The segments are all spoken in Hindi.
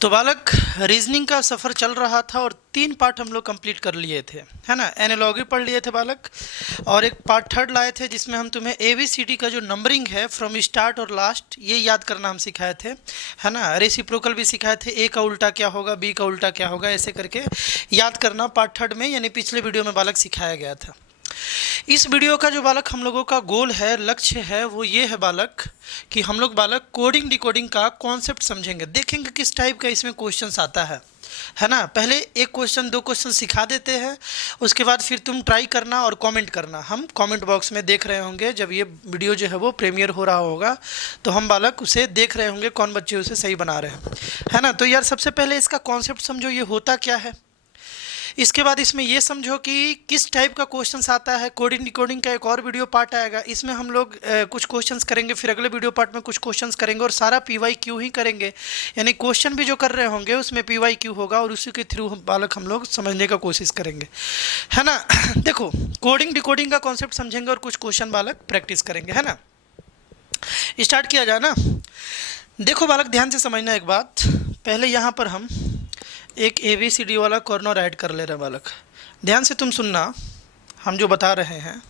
तो बालक, रीजनिंग का सफ़र चल रहा था और 3 पार्ट हम लोग कंप्लीट कर लिए थे, है ना। एनालॉगी पढ़ लिए थे बालक, और एक पार्ट थर्ड लाए थे जिसमें हम तुम्हें ABCD का जो नंबरिंग है फ्रॉम स्टार्ट और लास्ट ये याद करना हम सिखाए थे, है ना। रेसिप्रोकल भी सिखाए थे, A का उल्टा क्या होगा, B का उल्टा क्या होगा, ऐसे करके याद करना पार्ट थर्ड में, यानी पिछले वीडियो में बालक सिखाया गया था। इस वीडियो का जो बालक हम लोगों का गोल है, लक्ष्य है, वो ये है बालक कि हम लोग बालक कोडिंग डिकोडिंग का कॉन्सेप्ट समझेंगे, देखेंगे किस टाइप का इसमें क्वेश्चंस आता है ना। पहले एक क्वेश्चन 2 क्वेश्चन सिखा देते हैं, उसके बाद फिर तुम ट्राई करना और कमेंट करना। हम कमेंट बॉक्स में देख रहे होंगे, जब ये वीडियो जो है वो प्रीमियर हो रहा होगा तो हम बालक उसे देख रहे होंगे कौन बच्चे उसे सही बना रहे हैं, है ना। तो यार सबसे पहले इसका कॉन्सेप्ट समझो, ये होता क्या है। इसके बाद इसमें ये समझो कि किस टाइप का क्वेश्चंस आता है। कोडिंग डिकोडिंग का एक और वीडियो पार्ट आएगा, इसमें हम लोग कुछ क्वेश्चंस करेंगे, फिर अगले वीडियो पार्ट में कुछ क्वेश्चंस करेंगे और सारा PYQ ही करेंगे, यानी क्वेश्चन भी जो कर रहे होंगे उसमें PYQ होगा और उसी के थ्रू बालक हम लोग समझने का कोशिश करेंगे, है ना। देखो, कोडिंग डिकोडिंग का कॉन्सेप्ट समझेंगे और कुछ क्वेश्चन बालक प्रैक्टिस करेंगे, है ना। स्टार्ट किया जाए ना। देखो बालक, ध्यान से समझना एक बात। पहले यहाँ पर हम एक ABCD वाला कॉर्नर ऐड कर ले रहे हैं बालक, ध्यान से तुम सुनना। हम जो बता रहे हैं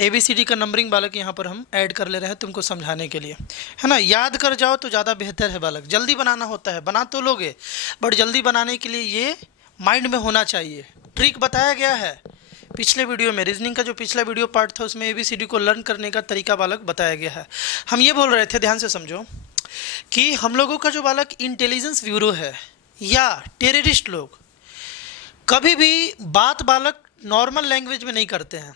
ABCD का नंबरिंग बालक यहाँ पर हम ऐड कर ले रहे हैं तुमको समझाने के लिए, है ना। याद कर जाओ तो ज़्यादा बेहतर है बालक। जल्दी बनाना होता है, बना तो लोगे, बट जल्दी बनाने के लिए ये माइंड में होना चाहिए। ट्रिक बताया गया है पिछले वीडियो में, रीजनिंग का जो पिछला वीडियो पार्ट था उसमें ABCD को लर्न करने का तरीका बालक बताया गया है। हम ये बोल रहे थे, ध्यान से समझो, कि हम लोगों का जो बालक इंटेलिजेंस ब्यूरो है या टेररिस्ट लोग कभी भी बात बालक नॉर्मल लैंग्वेज में नहीं करते हैं।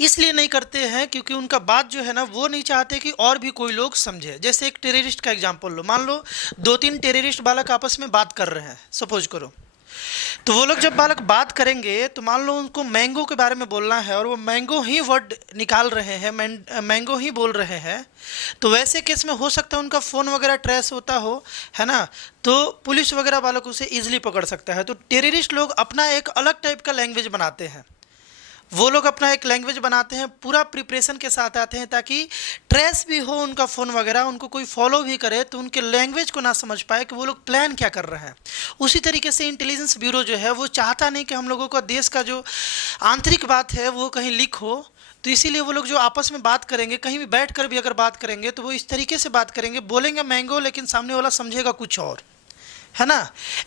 इसलिए नहीं करते हैं क्योंकि उनका बात जो है ना, वो नहीं चाहते कि और भी कोई लोग समझे। जैसे एक टेररिस्ट का एग्जांपल लो, मान लो 2-3 टेररिस्ट बालक आपस में बात कर रहे हैं, सपोज करो। तो वो लोग जब बालक बात करेंगे तो मान लो उनको मैंगो के बारे में बोलना है और वो मैंगो ही वर्ड निकाल रहे हैं, मैंगो ही बोल रहे हैं, तो वैसे केस में हो सकता है उनका फ़ोन वगैरह ट्रेस होता हो, है ना। तो पुलिस वगैरह बालक उसे ईजिली पकड़ सकता है। तो टेररिस्ट लोग अपना एक अलग टाइप का लैंग्वेज बनाते हैं, वो लोग अपना एक लैंग्वेज बनाते हैं, पूरा प्रिपरेशन के साथ आते हैं ताकि ट्रेस भी हो उनका फ़ोन वगैरह, उनको कोई फॉलो भी करे तो उनके लैंग्वेज को ना समझ पाए कि वो लोग प्लान क्या कर रहे हैं। उसी तरीके से इंटेलिजेंस ब्यूरो जो है वो चाहता नहीं कि हम लोगों का देश का जो आंतरिक बात है वो कहीं लीक हो। तो इसीलिए वो लोग जो आपस में बात करेंगे, कहीं भी बैठ कर भी अगर बात करेंगे तो वो इस तरीके से बात करेंगे, बोलेंगे मैंगो लेकिन सामने वाला समझेगा कुछ और, है ना।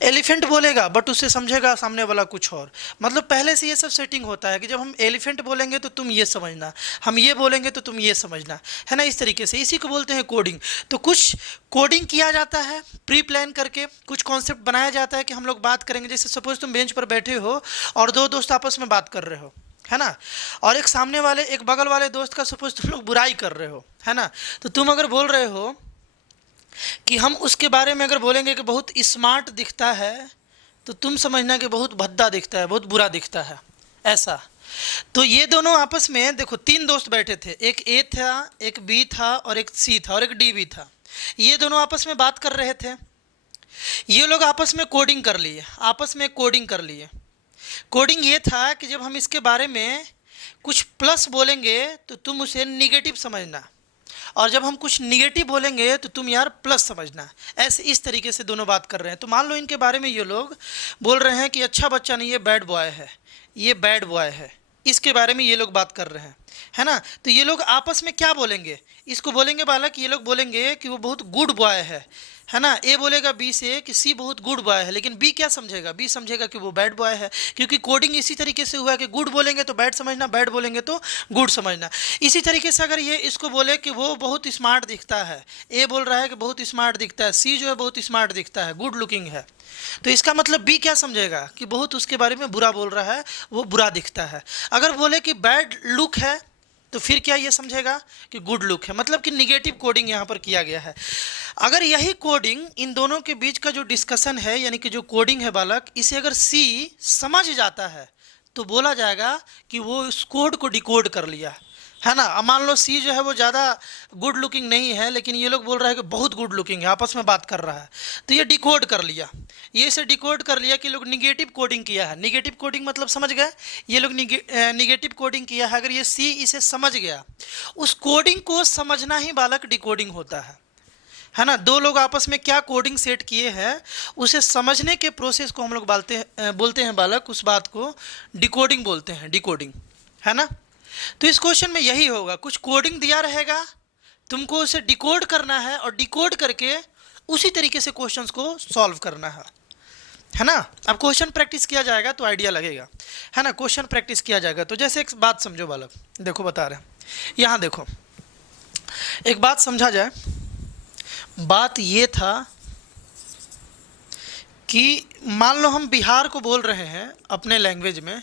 एलिफेंट बोलेगा बट उससे समझेगा सामने वाला कुछ और। मतलब पहले से ये सब सेटिंग होता है कि जब हम एलिफेंट बोलेंगे तो तुम ये समझना, हम ये बोलेंगे तो तुम ये समझना, है ना। इस तरीके से इसी को बोलते हैं कोडिंग। तो कुछ कोडिंग किया जाता है प्री प्लान करके, कुछ कॉन्सेप्ट बनाया जाता है कि हम लोग बात करेंगे। जैसे सपोज तुम बेंच पर बैठे हो और 2 दोस्त आपस में बात कर रहे हो, है ना, और एक सामने वाले, एक बगल वाले दोस्त का सपोज तुम लोग बुराई कर रहे हो, है ना। तो तुम अगर बोल रहे हो कि हम उसके बारे में अगर बोलेंगे कि बहुत स्मार्ट दिखता है, तो तुम समझना कि बहुत भद्दा दिखता है, बहुत बुरा दिखता है, ऐसा। तो ये दोनों आपस में, देखो 3 दोस्त बैठे थे, एक A था, एक B था और एक C था और एक D भी था। ये दोनों आपस में बात कर रहे थे, ये लोग आपस में कोडिंग कर लिए, आपस में कोडिंग कर लिए। कोडिंग ये था कि जब हम इसके बारे में कुछ प्लस बोलेंगे तो तुम उसे निगेटिव समझना, और जब हम कुछ निगेटिव बोलेंगे तो तुम यार प्लस समझना। ऐसे इस तरीके से दोनों बात कर रहे हैं। तो मान लो इनके बारे में ये लोग बोल रहे हैं कि अच्छा बच्चा नहीं, ये बैड बॉय है, ये बैड बॉय है, इसके बारे में ये लोग बात कर रहे हैं, है ना। तो ये लोग आपस में क्या बोलेंगे, इसको बोलेंगे बालक, ये लोग बोलेंगे कि वो बहुत गुड बॉय है ना। ए बोलेगा बी से कि सी बहुत गुड बॉय है, लेकिन बी क्या समझेगा, बी समझेगा कि वो बैड बॉय है, क्योंकि कोडिंग इसी तरीके से हुआ है कि गुड बोलेंगे तो बैड समझना, बैड बोलेंगे तो गुड समझना। इसी तरीके से अगर ये इसको बोले कि वो बहुत स्मार्ट दिखता है, ए बोल रहा है कि बहुत स्मार्ट दिखता है, सी जो है बहुत स्मार्ट दिखता है, गुड लुकिंग है, तो इसका मतलब बी क्या समझेगा कि बहुत उसके बारे में बुरा बोल रहा है, वो बुरा दिखता है। अगर बोले कि बैड लुक है तो फिर क्या ये समझेगा कि गुड लुक है। मतलब कि निगेटिव कोडिंग यहाँ पर किया गया है। अगर यही कोडिंग इन दोनों के बीच का जो डिस्कशन है, यानी कि जो कोडिंग है बालक, इसे अगर सी समझ जाता है तो बोला जाएगा कि वो उस कोड को डिकोड कर लिया, है ना। अब मान लो सी जो है वो ज़्यादा गुड लुकिंग नहीं है, लेकिन ये लोग बोल रहा है कि बहुत गुड लुकिंग है, आपस में बात कर रहा है, तो ये डिकोड कर लिया, ये इसे डिकोड कर लिया कि लोग निगेटिव कोडिंग किया है। निगेटिव कोडिंग मतलब समझ गए, ये लोग निगेटिव कोडिंग किया है। अगर ये सी इसे समझ गया, उस कोडिंग को समझना ही बालक डिकोडिंग होता है ना, दो लोग आपस में क्या कोडिंग सेट किए हैं उसे समझने के प्रोसेस को हम लोग बोलते हैं बालक, उस बात को डिकोडिंग बोलते हैं, डिकोडिंग, है ना। तो इस क्वेश्चन में यही होगा, कुछ कोडिंग दिया रहेगा, तुमको उसे डिकोड करना है और डिकोड करके उसी तरीके से क्वेश्चंस को सॉल्व करना है ना। अब क्वेश्चन प्रैक्टिस किया जाएगा तो आइडिया लगेगा, है ना। क्वेश्चन प्रैक्टिस किया जाएगा तो जैसे एक बात समझो बालक, देखो बता रहे हैं, यहाँ देखो एक बात समझा जाए। बात ये था कि मान लो हम बिहार को बोल रहे हैं अपने लैंग्वेज में,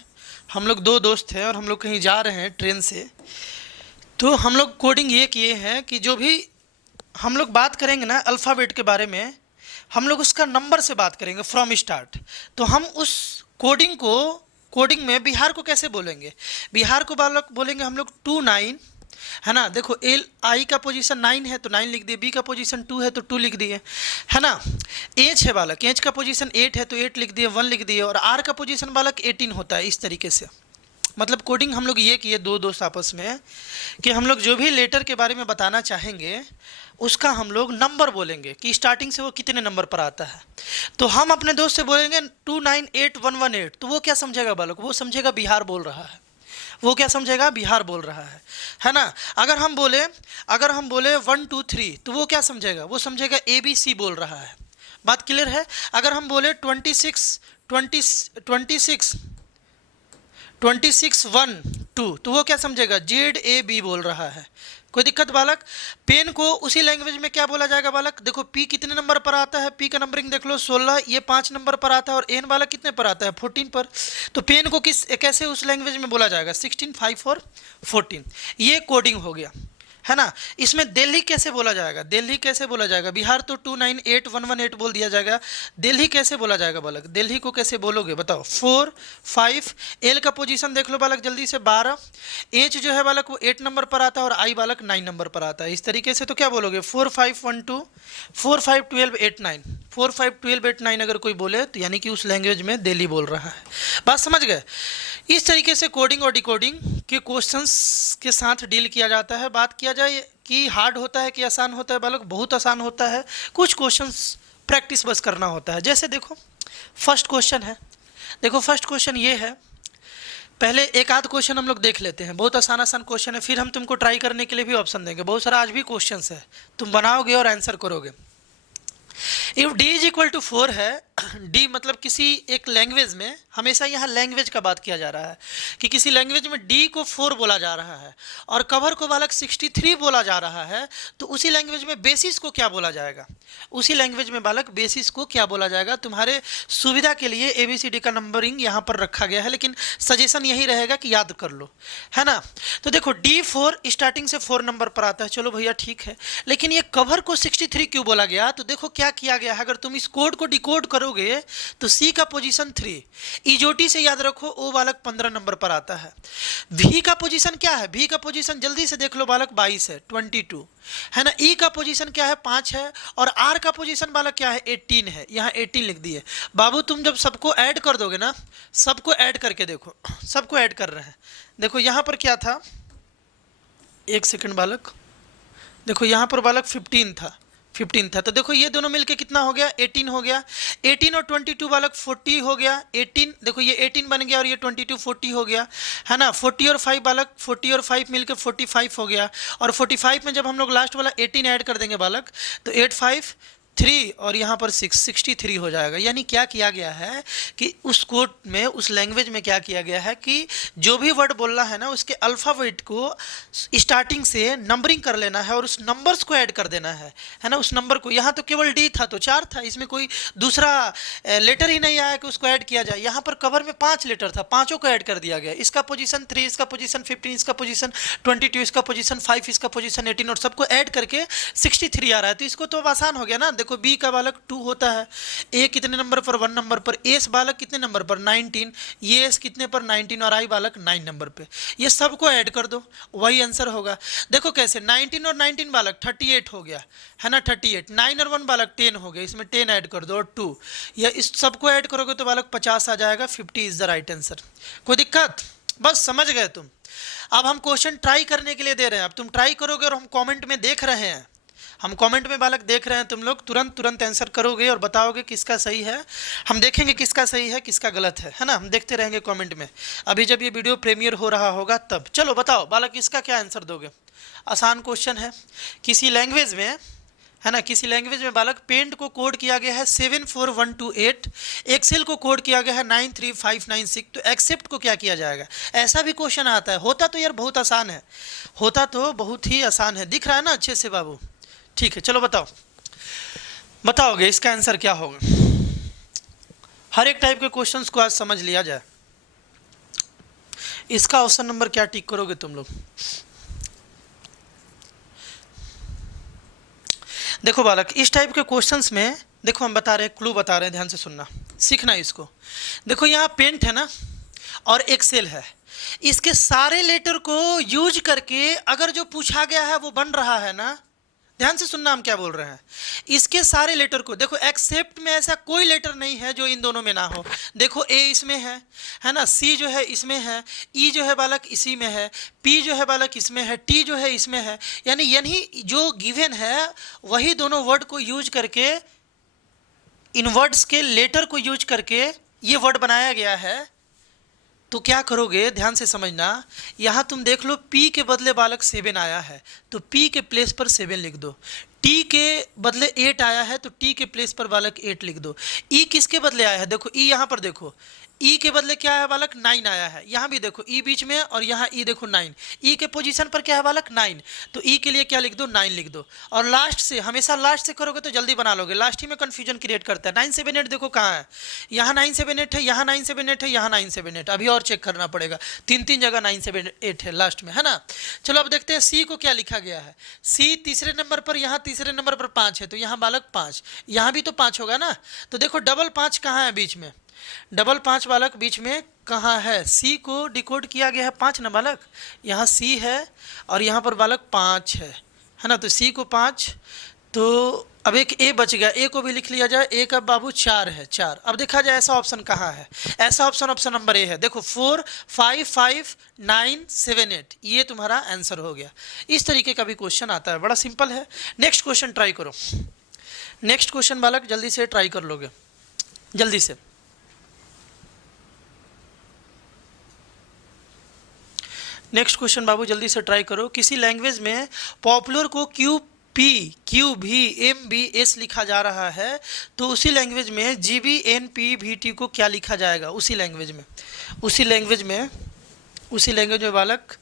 हम लोग दो दोस्त हैं और हम लोग कहीं जा रहे हैं ट्रेन से, तो हम लोग कोडिंग ये किए हैं कि जो भी हम लोग बात करेंगे ना अल्फ़ाबेट के बारे में, हम लोग उसका नंबर से बात करेंगे फ्रॉम स्टार्ट। तो हम उस कोडिंग में बिहार को कैसे बोलेंगे, बिहार को बालक बोलेंगे हम लोग 29, है ना। देखो एल आई का पोजीशन 9 है तो 9 लिख दिए, बी का पोजीशन 2 है तो 2 लिख दिए, है ना। एच है बालक, एच का पोजीशन 8 है तो 8 लिख दिए, 1 लिख दिए, और आर का पोजीशन बालक 18 होता है। इस तरीके से मतलब कोडिंग हम लोग ये किए दो दोस्त आपस में कि हम लोग जो भी लेटर के बारे में बताना चाहेंगे उसका हम लोग नंबर बोलेंगे कि स्टार्टिंग से वो कितने नंबर पर आता है। तो हम अपने दोस्त से बोलेंगे 298118, तो वो क्या समझेगा बालक, वो समझेगा बिहार बोल रहा है, वो क्या समझेगा, बिहार बोल रहा है ना। अगर हम बोले 1 2 3 तो वो क्या समझेगा, वो समझेगा ABC बोल रहा है। बात क्लियर है। अगर हम बोले 26 1 2 तो वो क्या समझेगा, ZAB बोल रहा है। कोई दिक्कत बालक। पेन को उसी लैंग्वेज में क्या बोला जाएगा बालक, देखो P कितने नंबर पर आता है, P का नंबरिंग देख लो 16, ये 5 नंबर पर आता है, और N बालक कितने पर आता है 14 पर। तो पेन को कैसे उस लैंग्वेज में बोला जाएगा, 16 5 और 14। ये कोडिंग हो गया, है ना। इसमें दिल्ली कैसे बोला जाएगा, दिल्ली कैसे बोला जाएगा, बिहार तो 298118 बोल दिया जाएगा, दिल्ली कैसे बोला जाएगा बालक, दिल्ली को कैसे बोलोगे बताओ, 4 5। एल का पोजीशन देख लो बालक जल्दी से 12, एच जो है बालक वो 8 नंबर पर आता है, और आई बालक 9 नंबर पर आता है। इस तरीके से तो क्या बोलोगे 4 5 1 2 4 5 12 8 9, 4 5 12 8 9 अगर कोई बोले तो यानी कि उस लैंग्वेज में दिल्ली बोल रहा है। बात समझ गए। इस तरीके से कोडिंग और डिकोडिंग के क्वेश्चंस के साथ डील किया जाता है। बात किया जाए कि हार्ड होता है कि आसान होता है बालक, बहुत आसान होता है। कुछ क्वेश्चंस प्रैक्टिस बस करना होता है। जैसे देखो फर्स्ट क्वेश्चन है, देखो फर्स्ट क्वेश्चन ये है, पहले एक आध क्वेश्चन हम लोग देख लेते हैं, बहुत आसान क्वेश्चन है, फिर हम तुमको ट्राई करने के लिए भी ऑप्शन देंगे। बहुत सारा आज भी क्वेश्चंस है, तुम बनाओगे और आंसर करोगे। If d is equal to 4 है, d मतलब किसी एक लैंग्वेज में, हमेशा यहाँ लैंग्वेज का बात किया जा रहा है कि किसी लैंग्वेज में d को 4 बोला जा रहा है और कवर को बालक 63 बोला जा रहा है, तो उसी लैंग्वेज में बेसिस को क्या बोला जाएगा, उसी लैंग्वेज में बालक बेसिस को क्या बोला जाएगा। तुम्हारे सुविधा के लिए ABCD का नंबरिंग यहाँ पर रखा गया है, लेकिन सजेशन यही रहेगा कि याद कर लो, है ना। तो देखो D4 स्टार्टिंग से 4 नंबर पर आता है, चलो भैया ठीक है, लेकिन ये कवर को 63 क्यों बोला गया, तो देखो क्या किया गया है। अगर तुम इस कोड को डिकोड करोगे तो C का पोजीशन 3, इजोटी से याद रखो O बालक 15 नंबर पर आता है। V का पोजीशन क्या है, V का पोजीशन जल्दी से देख लो बालक 22 है, 22, है ना। E का पोजीशन क्या है 5 है, और R का पोजीशन बालक क्या है 18 है, यहाँ 18 लिख दिए। बाबू तुम जब सबको ऐड कर दोगे ना, सबको ऐड करके देखो, सबको ऐड कर रहे हैं, देखो यहाँ पर क्या था, एक सेकंड बालक, देखो यहाँ पर बालक 15 था, तो देखो ये दोनों मिलके कितना हो गया 18 हो गया, 18 और 22 बालक 40 हो गया, 18 देखो ये 18 बन गया और ये 22 40 हो गया, है ना। 40 और 5 बालक, 40 और 5 मिलके 45 हो गया, और 45 में जब हम लोग लास्ट वाला 18 ऐड कर देंगे बालक तो 8 5 3 और यहाँ पर 63 हो जाएगा। यानी क्या किया गया है कि उस कोड में, उस लैंग्वेज में क्या किया गया है कि जो भी वर्ड बोलना है ना उसके अल्फ़ाबेट को स्टार्टिंग से नंबरिंग कर लेना है और उस नंबर्स को ऐड कर देना है ना, उस नंबर को। यहाँ तो केवल D था तो 4 था, इसमें कोई दूसरा लेटर ही नहीं आया कि उसको ऐड किया जाए। यहाँ पर कवर में 5 लेटर था, पाँचों को ऐड कर दिया गया, इसका पोजीशन 3, इसका पोजीशन 15, इसका पोजीशन 22, इसका पोजीशन 5, इसका पोजीशन 18, और सबको ऐड करके 63 आ रहा है। तो इसको तो अब आसान हो गया ना। देखो B का बालक 2 होता है, A कितने नंबर पर 1 नंबर पर, एस बालक कितने नंबर पर 19, ये एस कितने पर 19, और आई बालक 9 नंबर पे। ये सबको ऐड कर दो, वही आंसर होगा। देखो कैसे 19 और 19 बालक 38 हो गया, है ना, 38, 9 और 1 बालक 10 हो गया, इसमें 10 ऐड कर दो और 2, या इस सबको ऐड करोगे तो बालक 50 आ जाएगा। 50 इज द राइट आंसर। कोई दिक्कत, बस समझ गए तुम। अब हम क्वेश्चन ट्राई करने के लिए दे रहे हैं, अब तुम ट्राई करोगे और हम कमेंट में देख रहे हैं, हम कमेंट में बालक देख रहे हैं, तुम लोग तुरंत आंसर करोगे और बताओगे किसका सही है। हम देखेंगे किसका सही है किसका गलत है ना, हम देखते रहेंगे कमेंट में। अभी जब ये वीडियो प्रीमियर हो रहा होगा तब। चलो बताओ बालक इसका क्या आंसर दोगे। आसान क्वेश्चन है, किसी लैंग्वेज में, है ना, किसी लैंग्वेज में बालक पेंट को कोड किया गया है 74128, एक्सेल को कोड किया गया है 93596, तो एक्सेप्ट को क्या किया जाएगा। ऐसा भी क्वेश्चन आता है। होता तो यार बहुत आसान है, होता तो बहुत ही आसान है। दिख रहा है ना अच्छे से बाबू। ठीक है चलो बताओ, बताओगे इसका आंसर क्या होगा। हर एक टाइप के क्वेश्चंस को आज समझ लिया जाए। इसका ऑप्शन नंबर क्या टिक करोगे तुम लोग। देखो बालक, इस टाइप के क्वेश्चंस में देखो हम बता रहे हैं, क्लू बता रहे हैं, ध्यान से सुनना, सीखना इसको। देखो यहाँ पेंट है ना और एक्सेल है, इसके सारे लेटर को यूज करके अगर जो पूछा गया है वो बन रहा है ना, ध्यान से सुनना हम क्या बोल रहे हैं। इसके सारे लेटर को देखो, एक्सेप्ट में ऐसा कोई लेटर नहीं है जो इन दोनों में ना हो। देखो ए इसमें है ना, सी जो है इसमें है, ई जो है बालक इसी में है, पी जो है बालक इसमें है, टी जो है इसमें है। यानी जो गिवन है वही दोनों वर्ड को यूज करके, इन वर्ड्स के लेटर को यूज करके ये वर्ड बनाया गया है। तो क्या करोगे ध्यान से समझना, यहाँ तुम देख लो P के बदले बालक 7 आया है तो P के प्लेस पर 7 लिख दो। T के बदले 8 आया है तो T के प्लेस पर बालक 8 लिख दो। E किसके बदले आया है, देखो E यहाँ पर देखो, E के बदले क्या है बालक 9 आया है। यहाँ भी देखो E बीच में और यहाँ E देखो 9, E के पोजीशन पर क्या है बालक 9, तो E के लिए क्या लिख दो 9 लिख दो। और लास्ट से, हमेशा लास्ट से करोगे तो जल्दी बना लोगे, लास्ट ही में कंफ्यूजन क्रिएट करता है। 978 देखो कहाँ है, यहाँ 978 है, यहाँ 978 है, यहाँ 978, अभी और चेक करना पड़ेगा, तीन जगह 978 है लास्ट में, है ना। चलो अब देखते हैं C को क्या लिखा गया है। C तीसरे नंबर पर, यहाँ तीसरे नंबर पर 5 है तो यहाँ बालक 5, यहाँ भी तो 5 होगा ना। तो देखो डबल 5 कहाँ है बीच में, डबल 5 बालक बीच में कहाँ है। C को डिकोड किया गया है 5 ना बालक, यहाँ C है और यहाँ पर बालक 5 है ना, तो C को 5, तो अब एक A बच गया, A को भी लिख लिया जाए। A का बाबू 4 है, 4। अब देखा जाए ऐसा ऑप्शन कहाँ है, ऐसा ऑप्शन नंबर A है। देखो 4 5 5 9 7 8, ये तुम्हारा आंसर हो गया। इस तरीके का भी क्वेश्चन आता है, बड़ा सिंपल है। नेक्स्ट क्वेश्चन ट्राई करो, नेक्स्ट क्वेश्चन बालक जल्दी से ट्राई कर लोगे, जल्दी से। नेक्स्ट क्वेश्चन बाबू जल्दी से ट्राई करो। किसी लैंग्वेज में पॉपुलर को क्यू भी एम बी एस लिखा जा रहा है तो उसी लैंग्वेज में जी बी एन पी भी टी को क्या लिखा जाएगा। उसी लैंग्वेज में बालक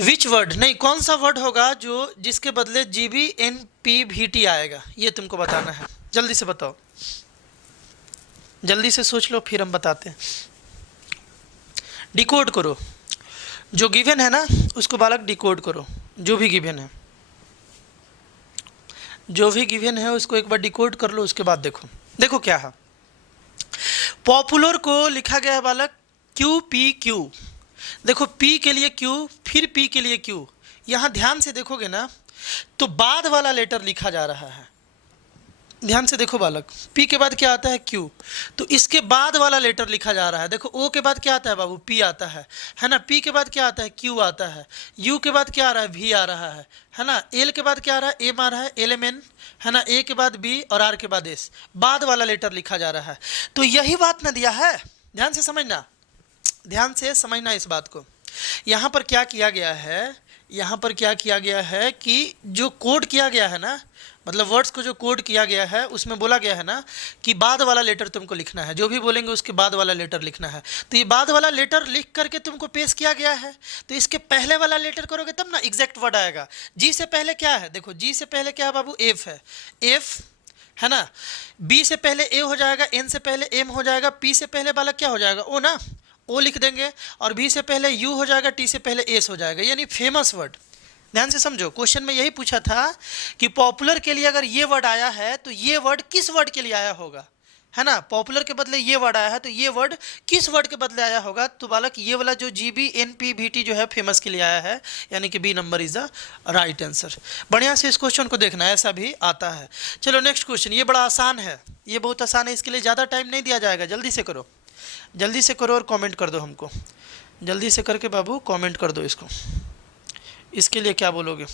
विच वर्ड, नहीं कौन सा वर्ड होगा जो जिसके बदले जी बी एन पी भी टी आएगा, ये तुमको बताना है। जल्दी से बताओ, जल्दी से सोच लो फिर हम बताते हैं। डिकोड करो, जो गिवन है ना उसको बालक डिकोड करो, जो भी गिवन है, जो भी गिवन है उसको एक बार डिकोड कर लो, उसके बाद देखो क्या है। पॉपुलर को लिखा गया है बालक क्यू पी क्यू, देखो P के लिए Q फिर P के लिए Q, यहाँ ध्यान से देखोगे ना तो बाद वाला लेटर लिखा जा रहा है। ध्यान से देखो बालक, P के बाद क्या आता है Q, तो इसके बाद वाला लेटर लिखा जा रहा है। देखो O के बाद क्या आता है बाबू, P आता है ना, P के बाद क्या आता है Q आता है, U के बाद क्या आ रहा है V आ रहा है ना, L के बाद क्या आ रहा है M आ रहा है, LMN है ना, A के बाद B और R के बाद S, बाद वाला लेटर लिखा जा रहा है। तो यही बात ना दिया है, ध्यान से समझना, ध्यान से समझना इस बात को। यहाँ पर क्या किया गया है, यहाँ पर क्या किया गया है कि जो कोड किया गया है ना, मतलब वर्ड्स को जो कोड किया गया है उसमें बोला गया है ना कि बाद वाला लेटर तुमको लिखना है, जो भी बोलेंगे उसके बाद वाला लेटर लिखना है। तो ये बाद वाला लेटर लिख करके तुमको पेश किया गया है, तो इसके पहले वाला लेटर करोगे तब ना एग्जैक्ट वर्ड आएगा। जी से पहले क्या है, देखो जी से पहले क्या है बाबू, एफ है ना, बी से पहले ए हो जाएगा, एन से पहले एम हो जाएगा, पी से पहले वाला क्या हो जाएगा, ओ ना, ओ लिख देंगे, और बी से पहले यू हो जाएगा, टी से पहले एस हो जाएगा, यानी फेमस वर्ड। ध्यान से समझो, क्वेश्चन में यही पूछा था कि पॉपुलर के लिए अगर ये वर्ड आया है तो ये वर्ड किस वर्ड के लिए आया होगा, है ना। पॉपुलर के बदले ये वर्ड आया है तो ये वर्ड किस वर्ड के बदले आया होगा। तो बालक ये वाला जो जी बी एन पी भी टी जो है फेमस के लिए आया है, यानी कि B number is the right answer. बढ़िया से इस क्वेश्चन को देखना, ऐसा भी आता है। चलो नेक्स्ट क्वेश्चन, ये बड़ा आसान है, ये बहुत आसान है, इसके लिए ज़्यादा टाइम नहीं दिया जाएगा। जल्दी से करो, जल्दी से करो और कमेंट कर दो हमको, जल्दी से करके बाबू कमेंट कर दो इसको। इसके लिए क्या बोलोगे,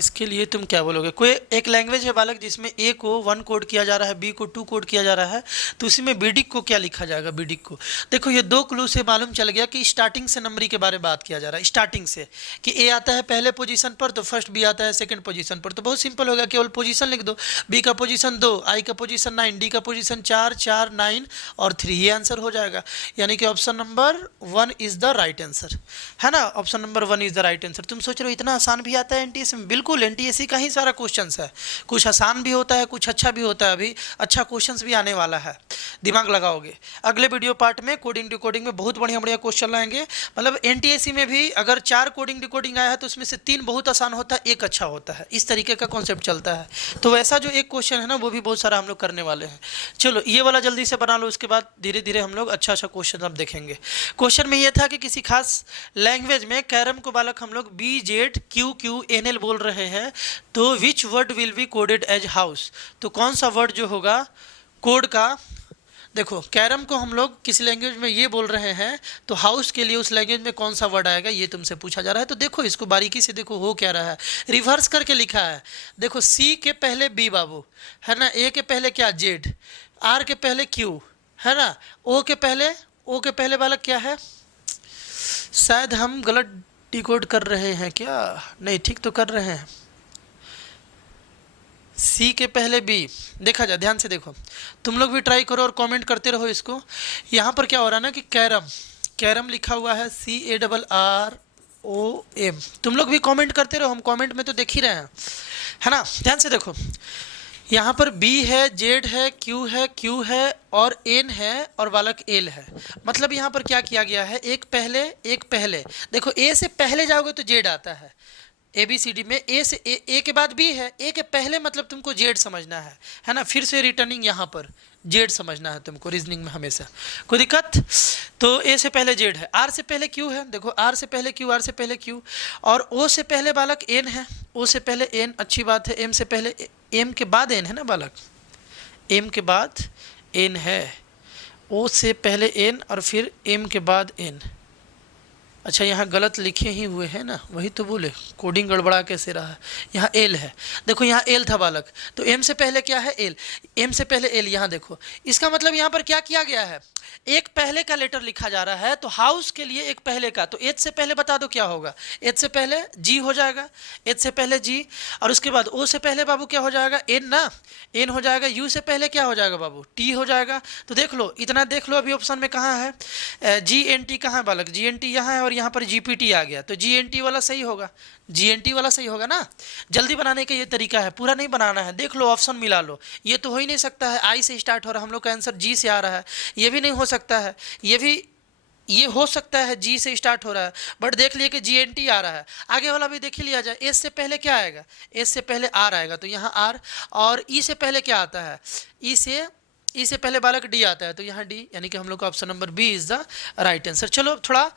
इसके लिए तुम क्या बोलोगे? कोई एक लैंग्वेज है बालक जिसमें ए को 1 कोड किया जा रहा है, बी को 2 कोड किया जा रहा है, तो उसी में बीडिक को क्या लिखा जाएगा? बीडिक को देखो, ये 2 क्लू से मालूम चल गया कि स्टार्टिंग से नंबरिंग के बारे में बात किया जा रहा है। स्टार्टिंग से कि ए आता है पहले पोजीशन पर तो फर्स्ट, बी आता है सेकंड पोजीशन पर, तो बहुत सिंपल होगा, केवल पोजीशन लिख दो। बी का पोजीशन 2, आई का पोजीशन 9, डी का पोजीशन 4, 4, 9 और 3, ये आंसर हो जाएगा। यानी कि option number 1 is the right answer, है ना। Option number 1 is the right answer. तुम सोच रहे हो इतना आसान भी आता है एनटीएससी में? बिल्कुल, एनटीएससी का ही सारा क्वेश्चंस है, कुछ आसान भी होता है, कुछ अच्छा भी होता है। अभी अच्छा क्वेश्चंस भी आने वाला है, दिमाग लगाओगे। अगले वीडियो पार्ट में कोडिंग डिकोडिंग में बहुत बढ़िया बढ़िया क्वेश्चन लाएंगे। मतलब एनटीएससी में भी अगर 4 कोडिंग डिकोडिंग आया है तो उसमें से 3 बहुत आसान होता है, 1 अच्छा होता है, इस तरीके का कॉन्सेप्ट चलता है। तो वैसा जो एक क्वेश्चन है ना, वो भी बहुत सारा हम लोग करने वाले हैं। चलो ये वाला जल्दी से बना लो, उसके बाद धीरे धीरे हम लोग अच्छा अच्छा क्वेश्चन अब देखेंगे। क्वेश्चन में ये था कि किसी खास लैंग्वेज में कैरम को बालक हम लोग BZQQNL बोल रहे हैं, तो which word will be coded as house? तो कौन सा वर्ड जो होगा कोड का, देखो कैरम को हम लोग किस लैंग्वेज में ये बोल रहे हैं, तो हाउस के लिए उस लैंग्वेज में कौन सा वर्ड आएगा, ये तुमसे पूछा जा रहा है। तो देखो इसको बारीकी से देखो, हो क्या रहा है, रिवर्स करके लिखा है। देखो सी के पहले बी बाबू, है ना, ए के पहले क्या जेड, आर के पहले क्यू, है ना, ओ के पहले बालक क्या है? शायद हम गलत डिकोड कर रहे हैं क्या? नहीं, ठीक तो कर रहे हैं। सी के पहले बी, देखा जाए, ध्यान से देखो, तुम लोग भी ट्राई करो और कमेंट करते रहो इसको। यहाँ पर क्या हो रहा है ना कि कैरम लिखा हुआ है CARROM। तुम लोग भी कमेंट करते रहो, हम कमेंट में तो देख ही रहे हैं, है ना। ध्यान से देखो, यहाँ पर बी है, जेड है, क्यू है और एन है और बालक एल है। मतलब यहाँ पर क्या किया गया है, एक पहले। देखो ए से पहले जाओगे तो जेड आता है, ABCD में ए से ए के बाद बी है, ए के पहले मतलब तुमको जेड समझना है ना। फिर से रिटर्निंग यहाँ पर जेड समझना है तुमको, रीजनिंग में हमेशा। कोई दिक्कत? तो ए से पहले जेड है, आर से पहले क्यू है, देखो आर से पहले क्यू, और ओ से पहले बालक एन है, ओ से पहले एन, अच्छी बात है। एम से पहले, एम के बाद एन है ना बालक, एम के बाद एन है, ओ से पहले एन और फिर एम के बाद एन। अच्छा यहाँ गलत लिखे ही हुए हैं ना, वही तो बोले, कोडिंग गड़बड़ा कैसे रहा है। यहाँ एल है, देखो यहाँ एल था बालक, तो एम से पहले क्या है? एल, एम से पहले एल। यहाँ देखो, इसका मतलब यहाँ पर क्या किया गया है, एक पहले का लेटर लिखा जा रहा है, तो हाउस के लिए एक पहले का, तो एच से पहले बता दो क्या होगा, एच से पहले जी हो जाएगा, एच से पहले जी, और उसके बाद ओ से पहले बाबू क्या हो जाएगा? एन ना, एन हो जाएगा। यू से पहले क्या हो जाएगा बाबू? टी हो जाएगा। तो देख लो, इतना देख लो, अभी ऑप्शन में कहाँ है? GNT कहाँ है बालक? GNT यहाँ है और यहाँ पर GPT आ गया, तो GNT वाला सही होगा, GNT वाला सही होगा ना। जल्दी बनाने का ये तरीका है, पूरा नहीं बनाना है। देख लो, ऑप्शन मिला लो। ये तो हो ही नहीं सकता है, आई से स्टार्ट हो रहा है, हम लोग का आंसर जी से आ रहा है। ये भी नहीं हो सकता है, ये हो सकता है जी से स्टार्ट हो रहा है, बट देख लिए कि GNT आ रहा है। आगे वाला भी देख ही लिया जाए, एस से पहले क्या आएगा? एस से पहले आर आएगा, तो यहाँ आर, और ई से पहले क्या आता है? ई से पहले बालक डी आता है, तो यहाँ डी, यानी कि हम लोग का option number B is the right answer. चलो थोड़ा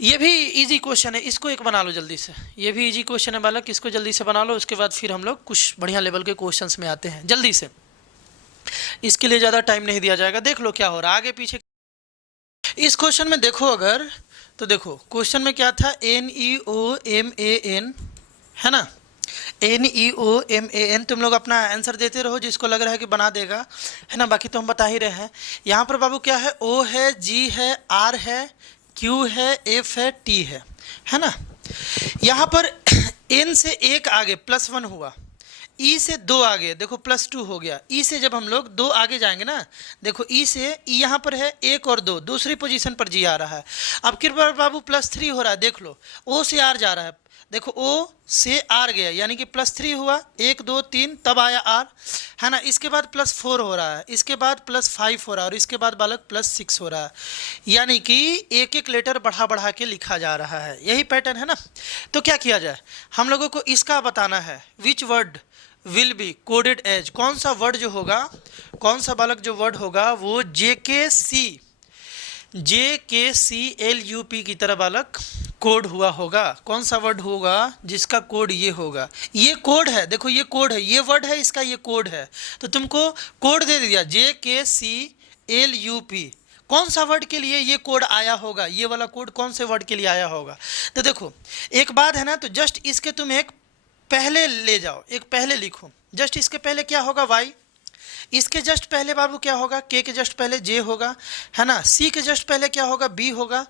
ये भी इजी क्वेश्चन है, इसको एक बना लो जल्दी से। ये भी इजी क्वेश्चन है बालक, इसको जल्दी से बना लो, उसके बाद फिर हम लोग कुछ बढ़िया लेवल के क्वेश्चंस में आते हैं जल्दी से। इसके लिए ज़्यादा टाइम नहीं दिया जाएगा। देख लो क्या हो रहा है आगे पीछे। इस क्वेश्चन में देखो अगर, तो देखो क्वेश्चन में क्या था, NEOMAN, है ना, NEOMAN। तुम लोग अपना आंसर देते रहो, जिसको लग रहा है कि बना देगा, है ना, बाकी तो हम बता ही रहे हैं। यहाँ पर बाबू क्या है? O है, G है, R है, Q है, F है, T है ना। यहाँ पर N से 1 आगे +1 हुआ, E से 2 आगे देखो +2 हो गया। E से जब हम लोग 2 आगे जाएंगे ना, देखो E से यहाँ पर है 1 और 2, दूसरी पोजीशन पर G आ रहा है। अब किस बार बाबू +3 हो रहा है, देख लो, O से R जा रहा है, देखो O से R गया, यानी कि +3 हुआ, 1 2 3 तब आया R, है ना। इसके बाद +4 हो रहा है, इसके बाद +5 हो रहा है, और इसके बाद बालक +6 हो रहा है, यानी कि एक एक लेटर बढ़ा के लिखा जा रहा है। यही पैटर्न है ना। तो क्या किया जाए, हम लोगों को इसका बताना है, which word will be coded as, कौन सा वर्ड जो होगा, कौन सा बालक जो वर्ड होगा वो JKCLUP की तरह बालक कोड हुआ होगा। कौन सा वर्ड होगा जिसका कोड ये होगा? ये कोड है, देखो ये कोड है, ये वर्ड है, इसका ये कोड है, तो तुमको कोड दे दिया JKCLUP। कौन सा वर्ड के लिए ये कोड आया होगा, ये वाला कोड कौन से वर्ड के लिए आया होगा? तो देखो एक बात है ना, तो जस्ट इसके तुम एक पहले ले जाओ, एक पहले लिखो, जस्ट इसके पहले क्या होगा y, इसके जस्ट पहले बाबू क्या होगा k के जस्ट पहले j होगा, है ना, c के जस्ट पहले क्या होगा b होगा।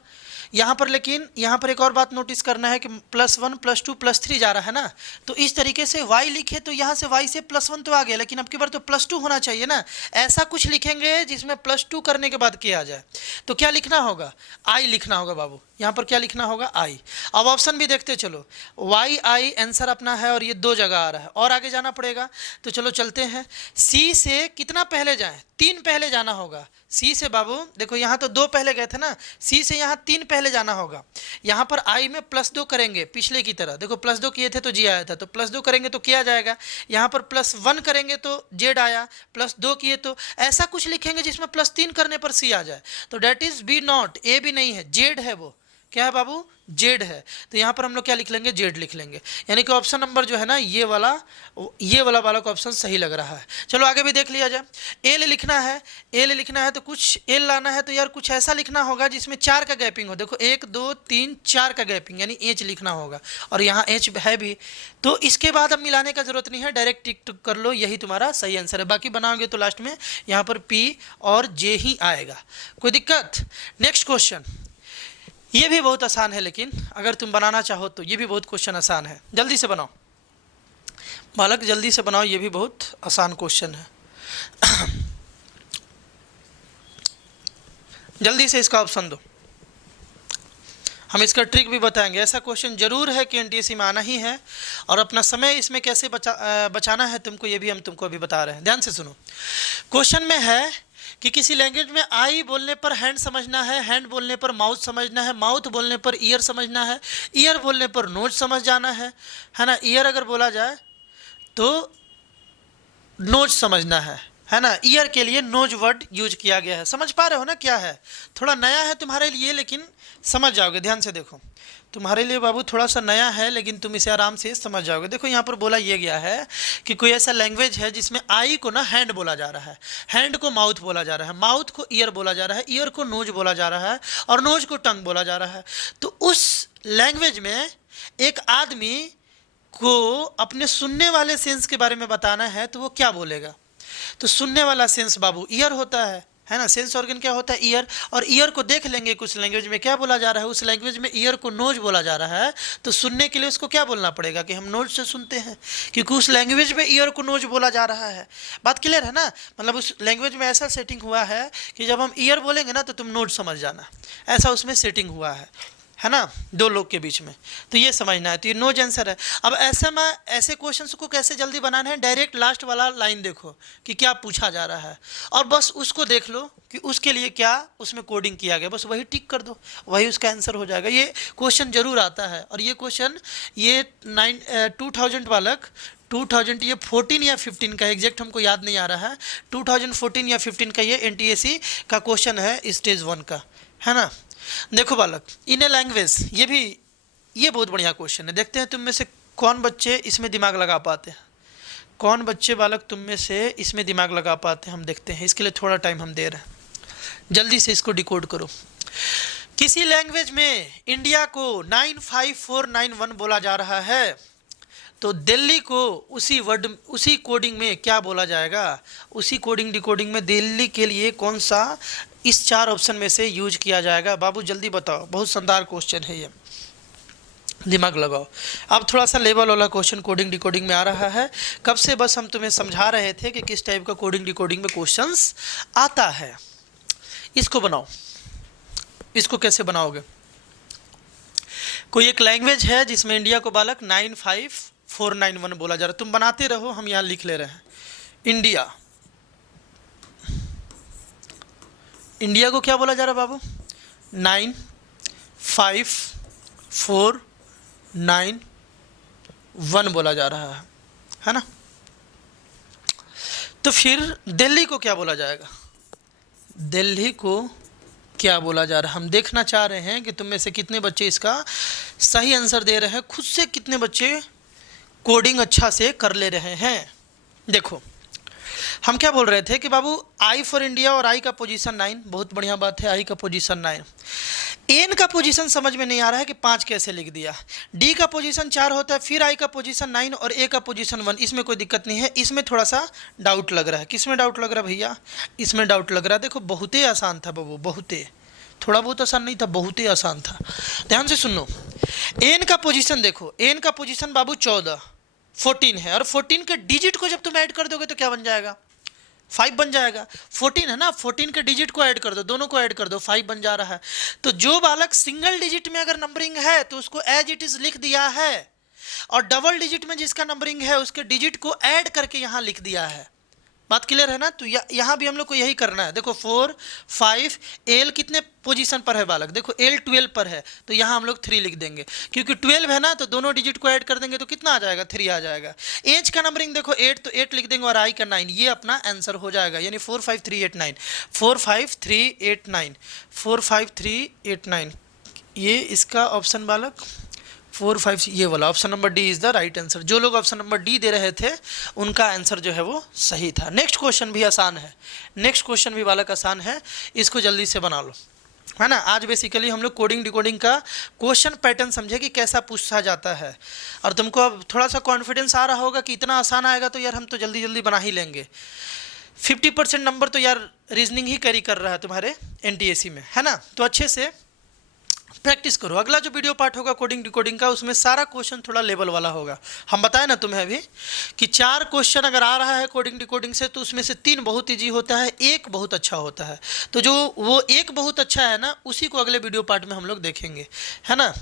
यहाँ पर लेकिन यहाँ पर एक और बात नोटिस करना है कि +1 +2 +3 जा रहा है ना, तो इस तरीके से y लिखे तो यहाँ से y से +1 तो आ गया, लेकिन अब की बार तो +2 होना चाहिए ना। ऐसा कुछ लिखेंगे जिसमें +2 करने के बाद क्या आ जाए, तो क्या लिखना होगा, i लिखना होगा बाबू। यहाँ पर क्या लिखना होगा, i। अब ऑप्शन भी देखते चलो, y i आंसर अपना है और ये 2 जगह आ रहा है और आगे जाना पड़ेगा। तो चलो चलते हैं, c से कितना पहले जाएं, 3 पहले जाना होगा। c से बाबू देखो यहाँ तो 2 पहले गए थे ना, c से यहाँ 3 पहले जाना होगा। यहाँ पर i में +2 करेंगे पिछले की तरह, देखो +2 किए थे तो g आया था, तो +2 करेंगे तो क्या आ जाएगा, यहाँ पर +1 करेंगे तो z आया, +2 किए तो ऐसा कुछ लिखेंगे जिसमें +3 करने पर c आ जाए। तो डेट इज बी नॉट, ए भी नहीं है, जेड है, वो क्या है बाबू, जेड है। तो यहाँ पर हम लोग क्या लिख लेंगे, जेड लिख लेंगे, यानी कि ऑप्शन नंबर जो है ना ये वाला का ऑप्शन सही लग रहा है। चलो आगे भी देख लिया जाए, एल लिखना है, एल लिखना है तो कुछ एल लाना है, तो यार कुछ ऐसा लिखना होगा जिसमें 4 का गैपिंग हो। देखो 1 2 3 4 का गैपिंग, यानी एच लिखना होगा, और यहाँ एच है भी, तो इसके बाद अब मिलाने का जरूरत नहीं है, डायरेक्ट टिक कर लो, यही तुम्हारा सही आंसर है। बाकी बनाओगे तो लास्ट में यहाँ पर पी और जे ही आएगा, कोई दिक्कत। नेक्स्ट क्वेश्चन, ये भी बहुत आसान है, लेकिन अगर तुम बनाना चाहो तो ये भी बहुत क्वेश्चन आसान है, जल्दी से बनाओ बालक, जल्दी से बनाओ, ये भी बहुत आसान क्वेश्चन है। जल्दी से इसका ऑप्शन दो, हम इसका ट्रिक भी बताएंगे। ऐसा क्वेश्चन जरूर है कि एनटीएससी में आना ही है, और अपना समय इसमें कैसे बचाना है तुमको, ये भी हम तुमको अभी बता रहे हैं। ध्यान से सुनो, क्वेश्चन में है कि किसी लैंग्वेज में आई बोलने पर हैंड समझना है, हैंड बोलने पर माउथ समझना है, माउथ बोलने पर ईयर समझना है, ईयर बोलने पर नोज समझ जाना है ना। ईयर अगर बोला जाए तो नोज समझना है ना, ईयर के लिए नोज वर्ड यूज किया गया है। समझ पा रहे हो ना क्या है, थोड़ा नया है तुम्हारे लिए, लेकिन समझ जाओगे। ध्यान से देखो, तुम्हारे लिए बाबू थोड़ा सा नया है, लेकिन तुम इसे आराम से समझ जाओगे। देखो यहाँ पर बोला ये गया है कि कोई ऐसा लैंग्वेज है जिसमें आई को ना हैंड बोला जा रहा है, हैंड को माउथ बोला जा रहा है, माउथ को ईयर बोला जा रहा है, ईयर को नोज बोला जा रहा है, और नोज को टंग बोला जा रहा है। तो उस लैंग्वेज में एक आदमी को अपने सुनने वाले सेंस के बारे में बताना है, तो वो क्या बोलेगा। तो सुनने वाला सेंस बाबू ईयर होता है ना, सेंस ऑर्गन क्या होता है, ईयर। और ईयर को देख लेंगे कुछ लैंग्वेज में क्या बोला जा रहा है, उस लैंग्वेज में ईयर को नोज बोला जा रहा है, तो सुनने के लिए उसको क्या बोलना पड़ेगा कि हम नोज से सुनते हैं, क्योंकि उस लैंग्वेज में ईयर को नोज बोला जा रहा है। बात क्लियर है ना, मतलब उस लैंग्वेज में ऐसा सेटिंग हुआ है कि जब हम ईयर बोलेंगे ना तो तुम नोज समझ जाना, ऐसा उसमें सेटिंग हुआ है ना, 2 लोग के बीच में। तो ये समझना है, तो ये नोज आंसर है। अब ऐसे में ऐसे क्वेश्चंस को कैसे जल्दी बनाना है, डायरेक्ट लास्ट वाला लाइन देखो कि क्या पूछा जा रहा है, और बस उसको देख लो कि उसके लिए क्या उसमें कोडिंग किया गया, बस वही टिक कर दो, वही उसका आंसर हो जाएगा। ये क्वेश्चन जरूर आता है, और ये क्वेश्चन ये 2000 बालक 2000 ये 14 या 15 का एग्जैक्ट हमको याद नहीं आ रहा है, 2014 या 15 का ये एनटीएससी का क्वेश्चन है स्टेज 1 का, है ना। देखो बालक, इन ए लैंग्वेज, ये बहुत बढ़िया क्वेश्चन है। देखते हैं तुम में से कौन बच्चे इसमें दिमाग लगा पाते हैं, कौन बच्चे बालक तुम में से इसमें दिमाग लगा पाते हैं, हम देखते हैं। इसके लिए थोड़ा टाइम हम दे रहे हैं, जल्दी से इसको डिकोड करो। किसी लैंग्वेज में इंडिया को 95491 बोला जा रहा है, तो दिल्ली को उसी कोडिंग में क्या बोला जाएगा, उसी कोडिंग डिकोडिंग में दिल्ली के लिए कौन सा इस 4 ऑप्शन में से यूज किया जाएगा। बाबू जल्दी बताओ, बहुत शानदार क्वेश्चन है ये, दिमाग लगाओ। अब थोड़ा सा लेवल वाला क्वेश्चन कोडिंग डिकोडिंग में आ रहा है। कब से बस हम तुम्हें समझा रहे थे कि किस टाइप का कोडिंग डिकोडिंग में क्वेश्चंस आता है। इसको बनाओ, इसको कैसे बनाओगे। कोई एक लैंग्वेज है जिसमें इंडिया को बालक 95491 बोला जा रहा है, तुम बनाते रहो, हम यहाँ लिख ले रहे हैं। इंडिया को क्या बोला जा रहा है बाबू, 95491 बोला जा रहा है ना। तो फिर दिल्ली को क्या बोला जाएगा, दिल्ली को क्या बोला जा रहा है। हम देखना चाह रहे हैं कि तुम में से कितने बच्चे इसका सही आंसर दे रहे हैं, खुद से कितने बच्चे कोडिंग अच्छा से कर ले रहे हैं। देखो हम क्या बोल रहे थे कि बाबू आई फॉर इंडिया और आई का पोजीशन 9, बहुत बढ़िया बात है, आई का पोजीशन 9। एन का पोजीशन समझ में नहीं आ रहा है कि 5 कैसे लिख दिया। डी का पोजीशन 4 होता है, फिर आई का पोजीशन 9 और ए का पोजीशन 1। इसमें कोई दिक्कत नहीं है, इसमें थोड़ा सा डाउट लग रहा है। किस में डाउट लग रहा है भैया? इसमें डाउट लग रहा है। देखो बहुत ही आसान था बाबू, बहुत ही, थोड़ा बहुत आसान नहीं था, बहुत ही आसान था। ध्यान से सुनो, एन का पोजीशन देखो, एन का पोजीशन बाबू 14 है, और 14 के डिजिट को जब तुम ऐड कर दोगे तो क्या बन जाएगा? 5 बन जाएगा। 14 है ना, 14 के डिजिट को ऐड कर दो, दोनों को ऐड कर दो, 5 बन जा रहा है। तो जो बालक सिंगल डिजिट में अगर नंबरिंग है तो उसको एज इट इज लिख दिया है, और डबल डिजिट में जिसका नंबरिंग है उसके डिजिट को ऐड करके यहां लिख दिया है। बात क्लियर है ना? तो यहां भी हम लोग को यही करना है। देखो 4, 5, एल कितने पोजीशन पर है बालक? देखो एल 12 पर है, तो यहां हम लोग 3 लिख देंगे, क्योंकि 12 है ना, तो दोनों डिजिट को ऐड कर देंगे तो कितना आ जाएगा? 3 आ जाएगा। एज का नंबरिंग देखो 8, तो 8 लिख देंगे, और आई का 9। ये अपना आंसर हो जाएगा, यानी 4, 5, 3, 8, 9, 4, 5, 3, 8, 9, 4, 5, 3, 8, 9। ये इसका ऑप्शन बालक 4, 5, ये वाला option number D is the right answer. जो लोग ऑप्शन नंबर डी दे रहे थे उनका आंसर जो है वो सही था। नेक्स्ट क्वेश्चन भी आसान है, नेक्स्ट क्वेश्चन भी बालक आसान है, इसको जल्दी से बना लो, है ना। आज बेसिकली हम लोग कोडिंग डिकोडिंग का क्वेश्चन पैटर्न समझे कि कैसा पूछा जाता है, और तुमको अब थोड़ा सा कॉन्फिडेंस आ रहा होगा कि इतना आसान आएगा तो यार हम तो जल्दी जल्दी बना ही लेंगे। 50% नंबर तो यार रीजनिंग ही कैरी कर रहा है तुम्हारे NTSC में, है ना। तो अच्छे से प्रैक्टिस करो। अगला जो वीडियो पार्ट होगा कोडिंग डिकोडिंग का, उसमें सारा क्वेश्चन थोड़ा लेवल वाला होगा। हम बताए ना तुम्हें अभी कि 4 क्वेश्चन अगर आ रहा है कोडिंग डिकोडिंग से, तो उसमें से 3 बहुत ईजी होता है, 1 बहुत अच्छा होता है। तो जो वो 1 बहुत अच्छा है ना, उसी को अगले वीडियो पार्ट में हम लोग देखेंगे, है ना।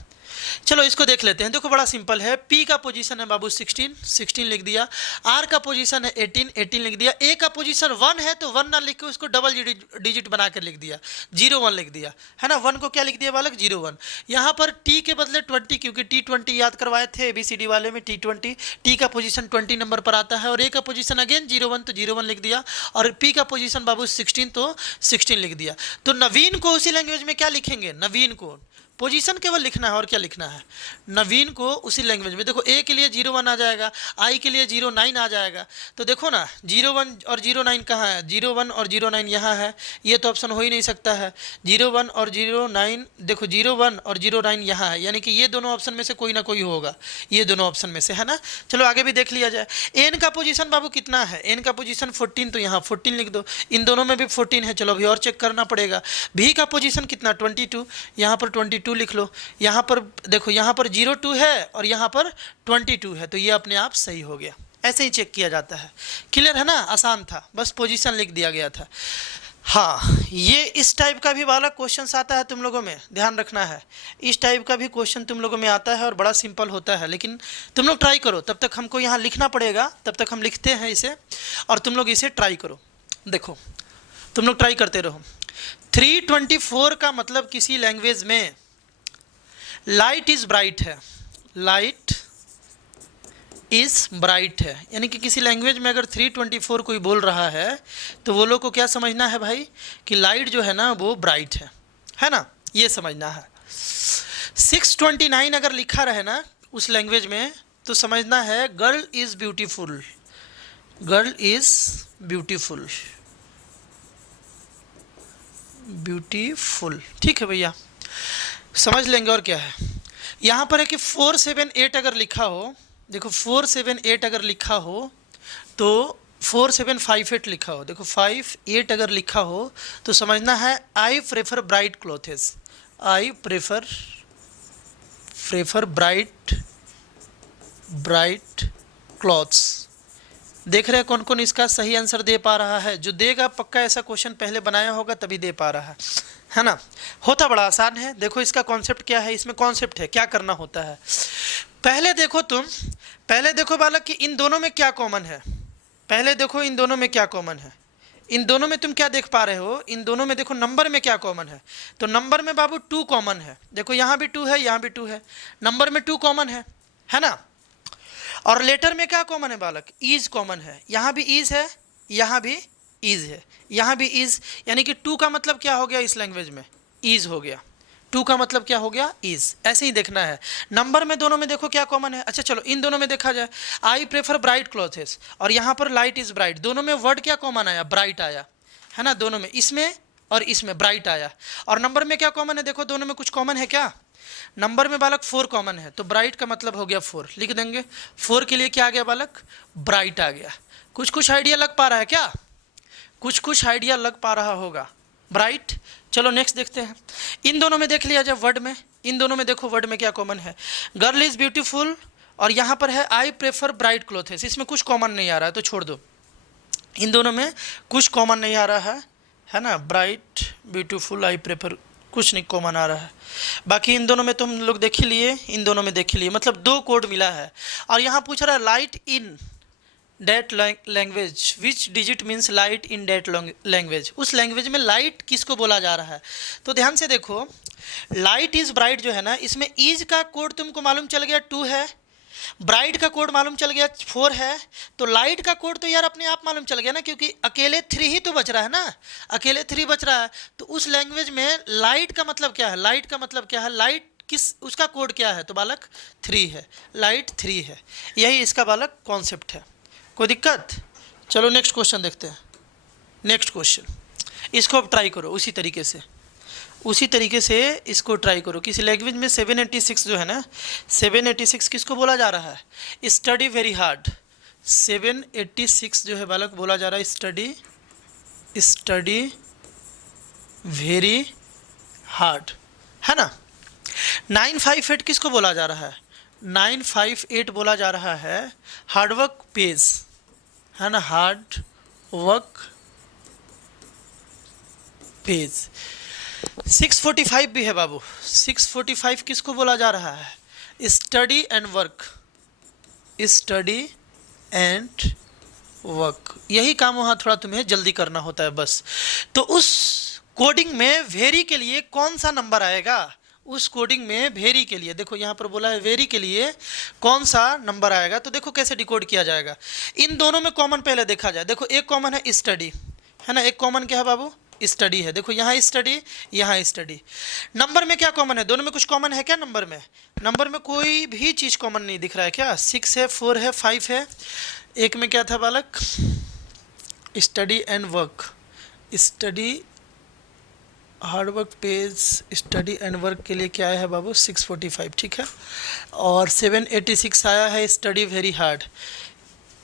चलो इसको देख लेते हैं। देखो बड़ा सिंपल है। पी का पोजीशन है बाबू 16 लिख दिया। आर का पोजीशन है 18 लिख दिया। ए का पोजीशन 1 है, तो 1 ना लिख के उसको डबल डिजिट बना कर लिख दिया, 01 लिख दिया, है ना। 1 को क्या लिख दिया बालक? 01। यहाँ पर टी के बदले 20, क्योंकि T20 याद करवाए थे ABCD वाले में, T20, टी का पोजीशन 20 नंबर पर आता है, और ए का पोजीशन अगेन 01, तो 01 लिख दिया, और पी का पोजीशन बाबू 16, तो 16 लिख दिया। तो नवीन को उसी लैंग्वेज में क्या लिखेंगे? नवीन को पोजीशन केवल लिखना है, और क्या लिखना है? नवीन को उसी लैंग्वेज में। देखो ए के लिए 01 आ जाएगा, आई के लिए 09 आ जाएगा। तो देखो ना 01 और 09 कहाँ है? 01 और 09 यहाँ है, ये तो ऑप्शन हो ही नहीं सकता है। 01 और 09, देखो 01 और 09 यहाँ है, यानी कि ये दोनों ऑप्शन में से कोई ना कोई होगा, ये दोनों ऑप्शन में से, है ना। चलो आगे भी देख लिया जाए। एन का पोजीशन बाबू कितना है? एन का पोजीशन 14, तो यहाँ 14 लिख दो। इन दोनों में भी 14 है, चलो अभी और चेक करना पड़ेगा। भी का पोजीशन कितना? 22, यहाँ पर 22 लिख लो। यहाँ पर देखो, यहाँ पर 02 है और यहाँ पर 22 है, तो ये अपने आप सही हो गया। ऐसे ही चेक किया जाता है। क्लियर है ना? आसान था, बस पोजीशन लिख दिया गया था। हाँ, ये इस टाइप का भी वाला क्वेश्चन आता है तुम लोगों में, ध्यान रखना है। इस टाइप का भी क्वेश्चन तुम लोगों में आता है और बड़ा सिंपल होता है, लेकिन तुम लोग ट्राई करो। तब तक हमको यहाँ लिखना पड़ेगा, तब तक हम लिखते हैं इसे, और तुम लोग इसे ट्राई करो। देखो तुम लोग ट्राई करते रहो। 324 का मतलब किसी लैंग्वेज में लाइट इज ब्राइट है, लाइट इज ब्राइट है, यानी कि किसी लैंग्वेज में अगर 324 कोई बोल रहा है तो वो लोग को क्या समझना है भाई? कि लाइट जो है ना वो ब्राइट है ना, ये समझना है। 629 अगर लिखा रहे ना उस लैंग्वेज में, तो समझना है girl is beautiful, girl is beautiful, beautiful. ठीक है भैया, समझ लेंगे। और क्या है यहाँ पर है कि 478 अगर लिखा हो, देखो 478 अगर लिखा हो, तो 4758 लिखा हो, देखो 58 अगर लिखा हो, तो समझना है I prefer bright clothes, I prefer bright clothes. देख रहे हैं कौन कौन इसका सही आंसर दे पा रहा है? जो देगा पक्का ऐसा क्वेश्चन पहले बनाया होगा तभी दे पा रहा है ना। होता बड़ा आसान है। देखो इसका कॉन्सेप्ट क्या है, इसमें कॉन्सेप्ट है क्या करना होता है। पहले देखो बालक कि इन दोनों में क्या कॉमन है। पहले देखो इन दोनों में क्या कॉमन है। इन दोनों में तुम क्या देख पा रहे हो? इन दोनों में देखो नंबर में क्या कॉमन है। तो नंबर में बाबू 2 कॉमन है। देखो यहाँ भी 2 है, यहाँ भी 2 है, नंबर में 2 कॉमन है ना। और लेटर में क्या कॉमन है बालक? इज कॉमन है। यहाँ भी इज है, यहाँ भी इज है, यहाँ भी इज, यानी कि 2 का मतलब क्या हो गया इस लैंग्वेज में? इज हो गया। 2 का मतलब क्या हो गया? इज। ऐसे ही देखना है। नंबर में दोनों में देखो क्या कॉमन है। अच्छा चलो इन दोनों में देखा जाए, आई प्रेफर ब्राइट क्लॉथेस और यहाँ पर लाइट इज ब्राइट, दोनों में वर्ड क्या कॉमन आया? ब्राइट आया, है ना। दोनों में, इसमें और इसमें ब्राइट आया। और नंबर में क्या कॉमन है, देखो दोनों में कुछ कॉमन है क्या, नंबर में बालक 4 कॉमन है, तो ब्राइट का मतलब हो गया 4, लिख देंगे 4 के लिए क्या आ गया बालक, ब्राइट आ गया। कुछ आइडिया लग पा रहा है क्या, कुछ आइडिया लग पा रहा होगा, ब्राइट। चलो नेक्स्ट देखते हैं। इन दोनों में देख लिया जब वर्ड में, इन दोनों में देखो वर्ड में क्या कॉमन है, गर्ल इज ब्यूटीफुल और यहाँ पर है आई प्रेफर ब्राइट क्लोथेस, इसमें कुछ कॉमन नहीं आ रहा है तो छोड़ दो। इन दोनों में कुछ कॉमन नहीं आ रहा है ना, ब्राइट ब्यूटीफुल आई प्रेफर, कुछ नहीं कॉमन आ रहा है। बाकी इन दोनों में तो हम लोग देख ही लिए, इन दोनों में देख ही लिए, मतलब 2 कोड मिला है। और यहाँ पूछ रहा है light in that language, which digit means light in that language, उस लैंग्वेज में लाइट किसको बोला जा रहा है। तो ध्यान से देखो, लाइट इज ब्राइट जो है ना, इसमें इज का कोड तुमको मालूम चल गया 2 है, ब्राइट का कोड मालूम चल गया 4 है, तो लाइट का कोड तो यार अपने आप मालूम चल गया ना, क्योंकि अकेले 3 ही तो बच रहा है ना, अकेले 3 बच रहा है। तो उस लैंग्वेज में लाइट का मतलब क्या है, लाइट का मतलब क्या है, लाइट किस, उसका कोड क्या है, तो बालक 3 है, लाइट 3 है, यही इसका बालक कॉन्सेप्ट है। कोई दिक्कत, चलो नेक्स्ट क्वेश्चन देखते हैं। नेक्स्ट क्वेश्चन, इसको अब ट्राई करो उसी तरीके से इसको ट्राई करो। किसी लैंग्वेज में 786 जो है ना, 786 किसको बोला जा रहा है, स्टडी वेरी हार्ड। 786 जो है बालक बोला जा रहा है स्टडी वेरी हार्ड, है ना। 958 किसको बोला जा रहा है, 958 बोला जा रहा है हार्डवर्क पेज, है ना, हार्ड वर्क पेज। 645 भी है बाबू, 645 किसको बोला जा रहा है, study and work, study and work, यही काम वहाँ थोड़ा तुम्हें जल्दी करना होता है बस। तो उस कोडिंग में वेरी के लिए कौन सा नंबर आएगा, उस कोडिंग में वेरी के लिए, देखो यहाँ पर बोला है वेरी के लिए कौन सा नंबर आएगा, तो देखो कैसे डिकोड किया जाएगा। इन दोनों में कॉमन पहले देखा जाए, देखो एक कॉमन है स्टडी, है ना, एक कॉमन क्या है बाबू, स्टडी है, देखो यहाँ स्टडी यहाँ स्टडी। नंबर में क्या कॉमन है, दोनों में कुछ कॉमन है क्या, नंबर में कोई भी चीज़ कॉमन नहीं दिख रहा है क्या, 6 है 4 है 5 है, एक में क्या था बालक, study and work, study hard work page, study and work के लिए क्या है बाबू 645, ठीक है। और 786 आया है स्टडी वेरी हार्ड।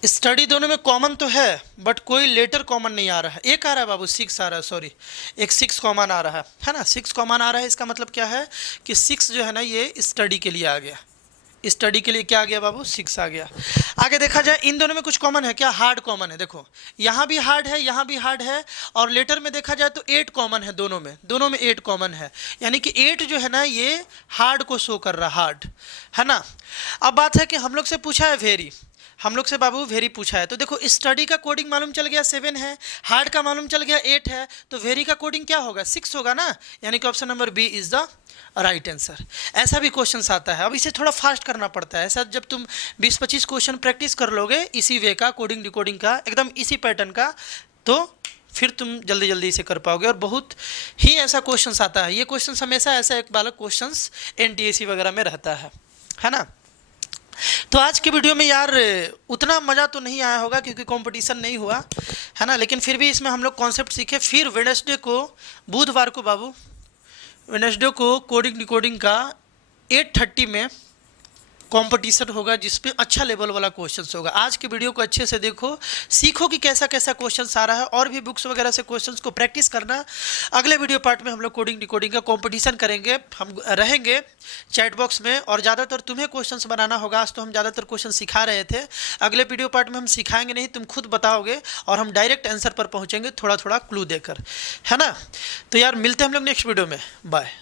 स्टडी दोनों में कॉमन तो है बट कोई लेटर कॉमन नहीं आ रहा है, एक आ रहा है बाबू 6 आ रहा है, सॉरी एक 6 कॉमन आ रहा है ना, 6 कॉमन आ रहा है। इसका मतलब क्या है कि 6 जो है ना ये स्टडी के लिए आ गया, स्टडी के लिए क्या आ गया बाबू 6 आ गया। आगे देखा जाए इन दोनों में कुछ कॉमन है क्या, हार्ड कॉमन है, देखो यहाँ भी हार्ड है यहाँ भी हार्ड है, और लेटर में देखा जाए तो 8 कॉमन है, दोनों में 8 कॉमन है, यानी कि 8 जो है ना ये हार्ड को शो कर रहा, हार्ड, है ना। अब बात है कि हम लोग से पूछा है वेरी, हम लोग से बाबू वेरी पूछा है, तो देखो स्टडी का कोडिंग मालूम चल गया 7 है, हार्ड का मालूम चल गया 8 है, तो वेरी का कोडिंग क्या होगा 6 होगा ना, यानी कि option number B is the right answer. ऐसा भी क्वेश्चन आता है, अब इसे थोड़ा फास्ट करना पड़ता है, ऐसा जब तुम 20-25 क्वेश्चन प्रैक्टिस कर लोगे इसी वे का, कोडिंग डिकोडिंग का, एकदम इसी पैटर्न का, तो फिर तुम जल्दी जल्दी इसे कर पाओगे। और बहुत ही ऐसा क्वेश्चन आता है, ये क्वेश्चन हमेशा ऐसा एक बालक क्वेश्चन NTSC वगैरह में रहता है ना। तो आज की वीडियो में यार उतना मज़ा तो नहीं आया होगा क्योंकि कंपटीशन नहीं हुआ, है ना, लेकिन फिर भी इसमें हम लोग कॉन्सेप्ट सीखे। फिर वेडनेसडे को, बुधवार को बाबू, वेडनेसडे को कोडिंग डिकोडिंग का 8:30 में कंपटीशन होगा जिसमें अच्छा लेवल वाला क्वेश्चंस होगा। आज की वीडियो को अच्छे से देखो, सीखो कि कैसा कैसा क्वेश्चंस आ रहा है, और भी बुक्स वगैरह से क्वेश्चंस को प्रैक्टिस करना। अगले वीडियो पार्ट में हम लोग कोडिंग डिकोडिंग का कंपटीशन करेंगे, हम रहेंगे चैट बॉक्स में, और ज़्यादातर तुम्हें क्वेश्चंस बनाना होगा। आज तो हम ज़्यादातर क्वेश्चन सिखा रहे थे, अगले वीडियो पार्ट में हम सिखाएंगे नहीं, तुम खुद बताओगे और हम डायरेक्ट आंसर पर पहुँचेंगे थोड़ा थोड़ा क्लू देकर, है ना। तो यार मिलते हैं हम लोग नेक्स्ट वीडियो में, बाय।